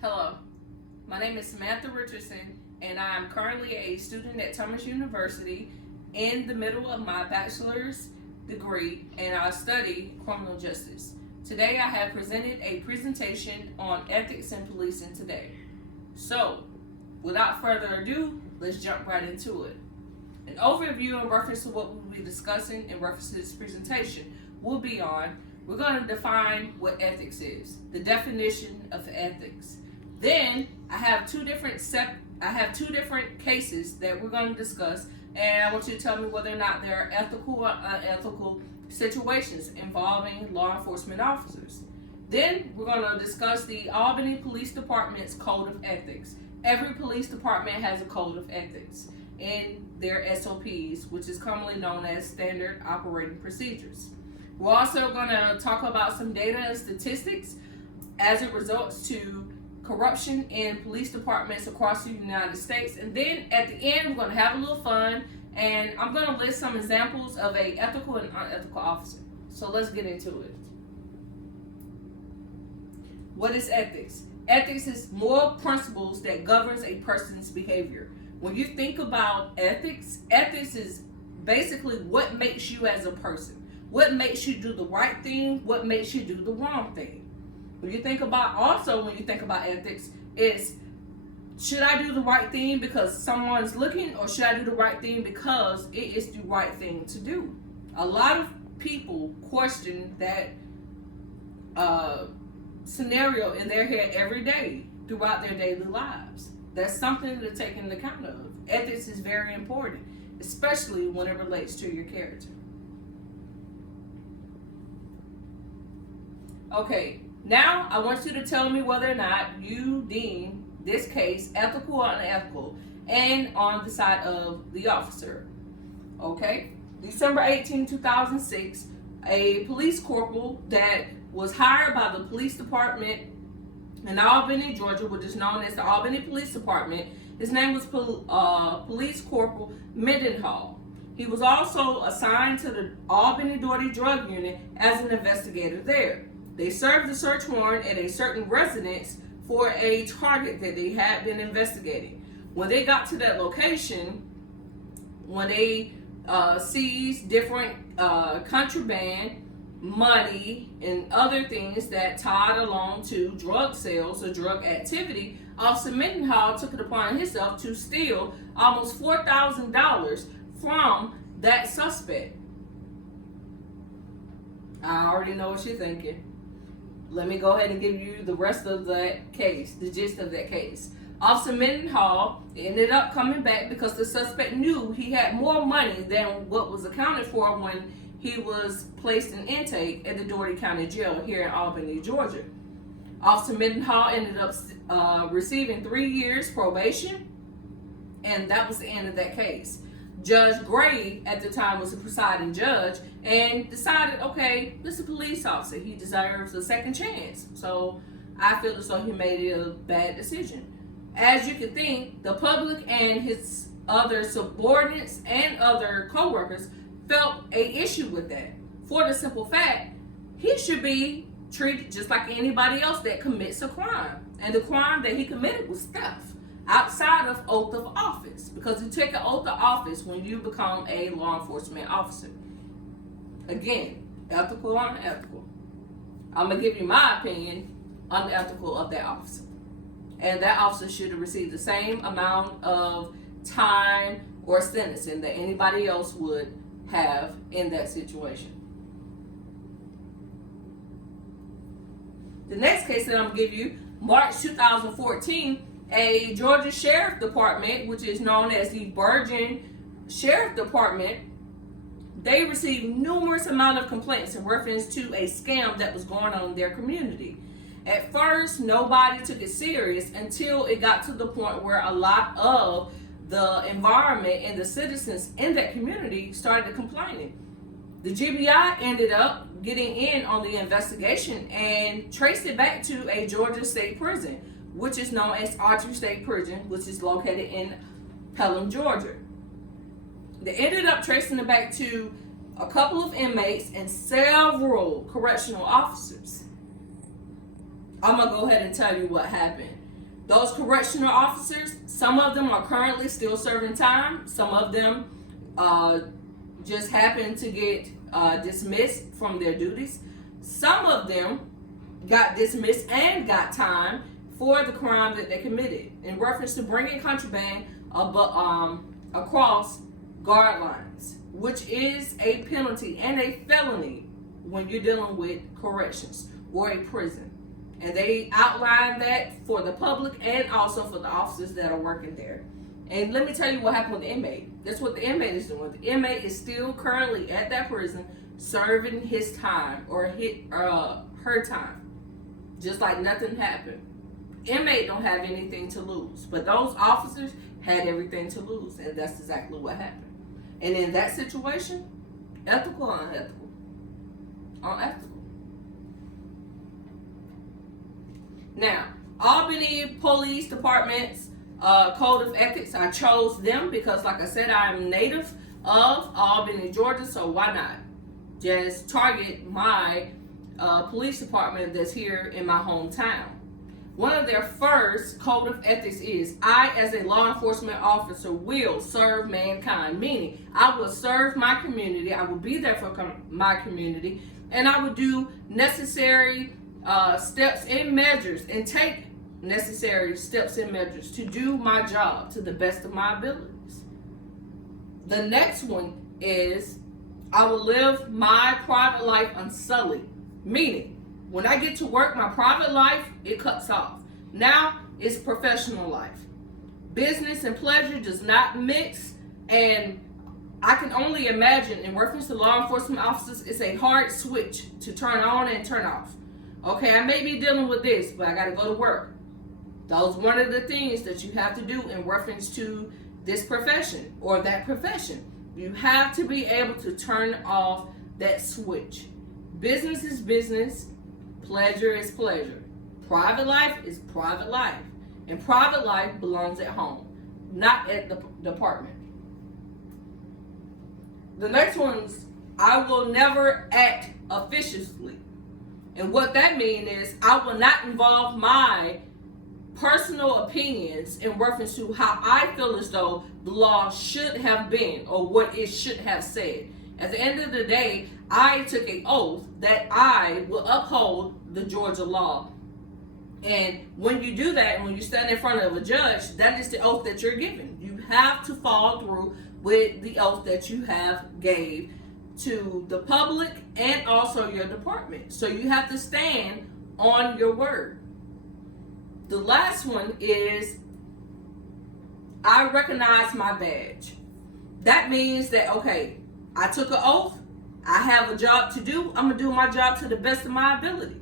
Hello, my name is Samantha Richardson, and I am currently a student at Thomas University in the middle of my bachelor's degree, and I study criminal justice. Today, I have presented a presentation on ethics in policing today. So, without further ado, let's jump right into it. An overview in reference to what we'll be discussing in reference to this presentation will be on we're going to define what ethics is, the definition of ethics. Then I have two different cases that we're going to discuss, and I want you to tell me whether or not there are ethical or unethical situations involving law enforcement officers. Then we're going to discuss the Albany Police Department's Code of Ethics. Every police department has a code of ethics in their SOPs, which is commonly known as Standard Operating Procedures. We're also going to talk about some data and statistics as it results to corruption in police departments across the United States. And then at the end, we're going to have a little fun, and I'm going to list some examples of an ethical and unethical officer. So let's get into it. What is ethics? Ethics is moral principles that governs a person's behavior. When you think about ethics, ethics is basically what makes you as a person. What makes you do the right thing? What makes you do the wrong thing? When you think about ethics, is should I do the right thing because someone's looking, or should I do the right thing because it is the right thing to do? A lot of people question that scenario in their head every day throughout their daily lives. That's something to take into account of. Ethics is very important, especially when it relates to your character. Okay, now I want you to tell me whether or not you deem this case ethical or unethical, and on the side of the officer. Okay, December 18, 2006, a police corporal that was hired by the police department in Albany, Georgia, which is known as the Albany Police Department. His name was Police Corporal Mendenhall. He was also assigned to the Albany Doherty Drug Unit as an investigator there. They served the search warrant at a certain residence for a target that they had been investigating. When they got to that location, when they seized different contraband, money, and other things that tied along to drug sales or drug activity, Officer Mendenhall took it upon himself to steal almost $4,000 from that suspect. I already know what you're thinking. Let me go ahead and give you the rest of that case, the gist of that case. Officer Mendenhall ended up coming back because the suspect knew he had more money than what was accounted for when he was placed in intake at the Doherty County Jail here in Albany, Georgia. Officer Mendenhall ended up receiving 3 years probation, and that was the end of that case. Judge Gray at the time was the presiding judge and decided, okay, this is a police officer. He deserves a second chance. So I feel as though he made a bad decision. As you can think, the public and his other subordinates and other co-workers felt an issue with that. For the simple fact, he should be treated just like anybody else that commits a crime. And the crime that he committed was theft outside of oath of office, because you take an oath of office when you become a law enforcement officer. Again, ethical or unethical? I'm going to give you my opinion, unethical of that officer. And that officer should have received the same amount of time or sentencing that anybody else would have in that situation. The next case that I'm going to give you, March 2014, a Georgia Sheriff Department, which is known as the Bergen Sheriff Department, they received numerous amount of complaints in reference to a scam that was going on in their community. At first, nobody took it serious until it got to the point where a lot of the environment and the citizens in that community started complaining. The GBI ended up getting in on the investigation and traced it back to a Georgia state prison, which is known as Archer State Prison, which is located in Pelham, Georgia. They ended up tracing it back to a couple of inmates and several correctional officers. I'm going to go ahead and tell you what happened. Those correctional officers, some of them are currently still serving time. Some of them just happen to get dismissed from their duties. Some of them got dismissed and got time for the crime that they committed in reference to bringing contraband across guard lines, which is a penalty and a felony when you're dealing with corrections or a prison. And they outline that for the public and also for the officers that are working there. And let me tell you what happened with the inmate. That's what the inmate is doing. The inmate is still currently at that prison serving his time or her time, just like nothing happened. Inmate don't have anything to lose, but those officers had everything to lose, and that's exactly what happened. And in that situation, ethical or unethical? Unethical. Now, Albany Police Department's Code of Ethics, I chose them because, like I said, I am native of Albany, Georgia, so why not just target my police department that's here in my hometown. One of their first code of ethics is, I as a law enforcement officer will serve mankind, meaning I will serve my community, I will be there for my community, and I will do necessary steps and measures and take necessary steps and measures to do my job to the best of my abilities. The next one is, I will live my private life unsullied, meaning when I get to work, my private life, it cuts off. Now it's professional life. Business and pleasure does not mix, and I can only imagine in reference to law enforcement officers, it's a hard switch to turn on and turn off. Okay, I may be dealing with this, but I gotta go to work. Those are one of the things that you have to do in reference to this profession or that profession. You have to be able to turn off that switch. Business is business. Pleasure is pleasure. Private life is private life. And private life belongs at home, not at the department. The next one's, I will never act officiously. And what that means is, I will not involve my personal opinions in reference to how I feel as though the law should have been or what it should have said. At the end of the day, I took an oath that I will uphold the Georgia law. And when you do that, and when you stand in front of a judge, that is the oath that you're giving. You have to follow through with the oath that you have gave to the public and also your department. So you have to stand on your word. The last one is, I recognize my badge. That means that, okay, I took an oath. I have a job to do. I'm going to do my job to the best of my ability.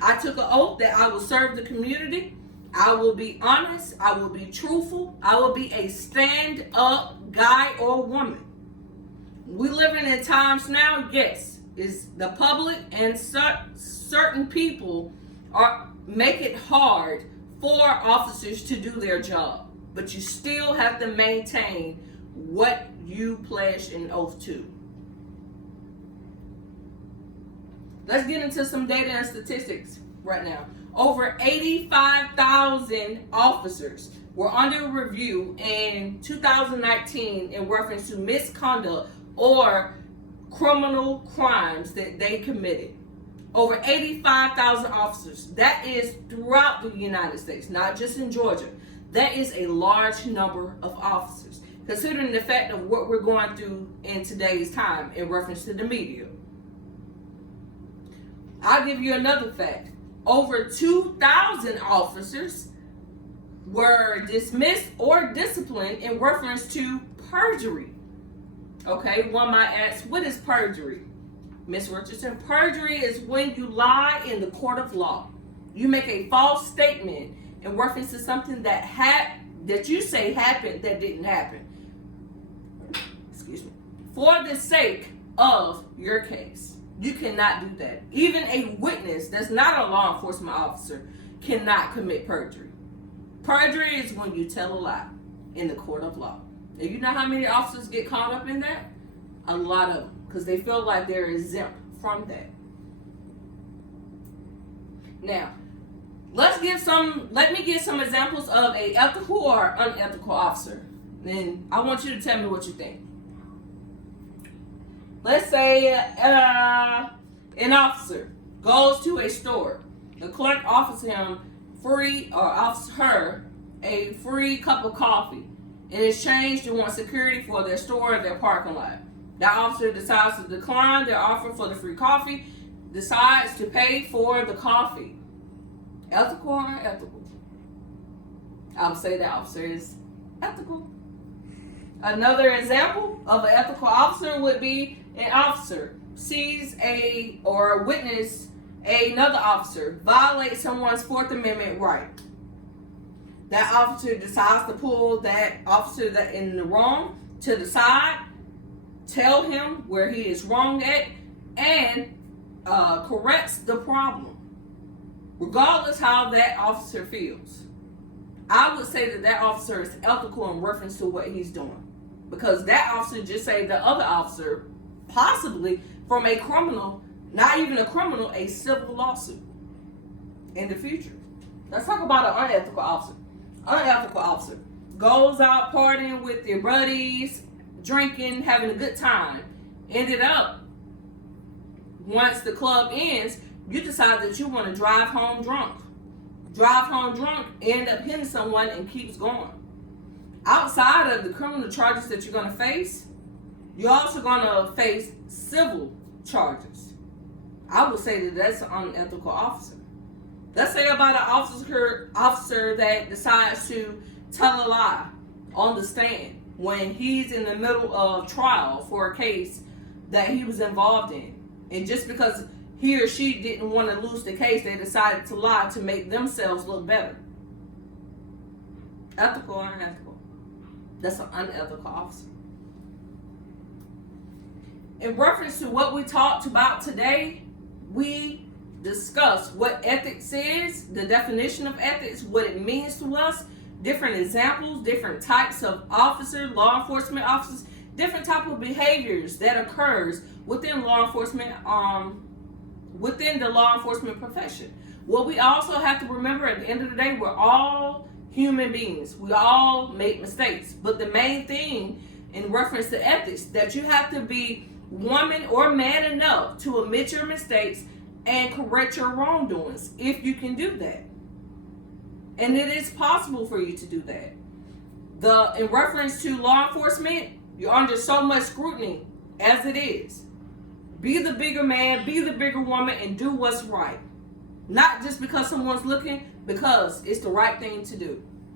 I took an oath that I will serve the community. I will be honest. I will be truthful. I will be a stand-up guy or woman. We living in times now, yes, is the public and certain people make it hard for officers to do their job. But you still have to maintain what you pledged an oath to. Let's get into some data and statistics right now. Over 85,000 officers were under review in 2019 in reference to misconduct or criminal crimes that they committed. Over 85,000 officers. That is throughout the United States, not just in Georgia. That is a large number of officers, considering the fact of what we're going through in today's time in reference to the media. I'll give you another fact. Over 2,000 officers were dismissed or disciplined in reference to perjury. Okay, one might ask, what is perjury? Ms. Richardson, perjury is when you lie in the court of law. You make a false statement in reference to something that you say happened that didn't happen. Excuse me. For the sake of your case. You cannot do that. Even a witness that's not a law enforcement officer cannot commit perjury. Perjury is when you tell a lie in the court of law. And you know how many officers get caught up in that? A lot of them, because they feel like they're exempt from that. Now, Let me give some examples of a ethical or unethical officer. Then I want you to tell me what you think. Let's say an officer goes to a store. The clerk offers him offers her a free cup of coffee. In exchange, they want security for their store or their parking lot. That officer decides to decline their offer for the free coffee, decides to pay for the coffee. Ethical or unethical? I would say the officer is ethical. Another example of an ethical officer would be an officer sees or witness another officer violate someone's Fourth Amendment right. That officer decides to pull that officer that in the wrong to the side, tell him where he is wrong at, and corrects the problem, regardless how that officer feels. I would say that officer is ethical in reference to what he's doing, because that officer just saved the other officer possibly from a criminal, not even a criminal, a civil lawsuit in the future. Let's talk about an unethical officer. Unethical officer goes out partying with their buddies, drinking, having a good time. Ended up, once the club ends, you decide that you want to drive home drunk. End up hitting someone and keeps going. Outside of the criminal charges that you're going to face, you're also going to face civil charges. I would say that that's an unethical officer. Let's say about an officer that decides to tell a lie on the stand when he's in the middle of trial for a case that he was involved in. And just because he or she didn't want to lose the case, they decided to lie to make themselves look better. Ethical or unethical? That's an unethical officer. In reference to what we talked about today, we discussed what ethics is, the definition of ethics, what it means to us, different examples, different types of officers, law enforcement officers, different type of behaviors that occurs within law enforcement, within the law enforcement profession. What we also have to remember at the end of the day, we're all human beings. We all make mistakes. But the main thing in reference to ethics, that you have to be woman or man enough to admit your mistakes and correct your wrongdoings, if you can do that. And it is possible for you to do that. In reference to law enforcement, you're under so much scrutiny as it is. Be the bigger man, be the bigger woman, and do what's right. Not just because someone's looking, because it's the right thing to do.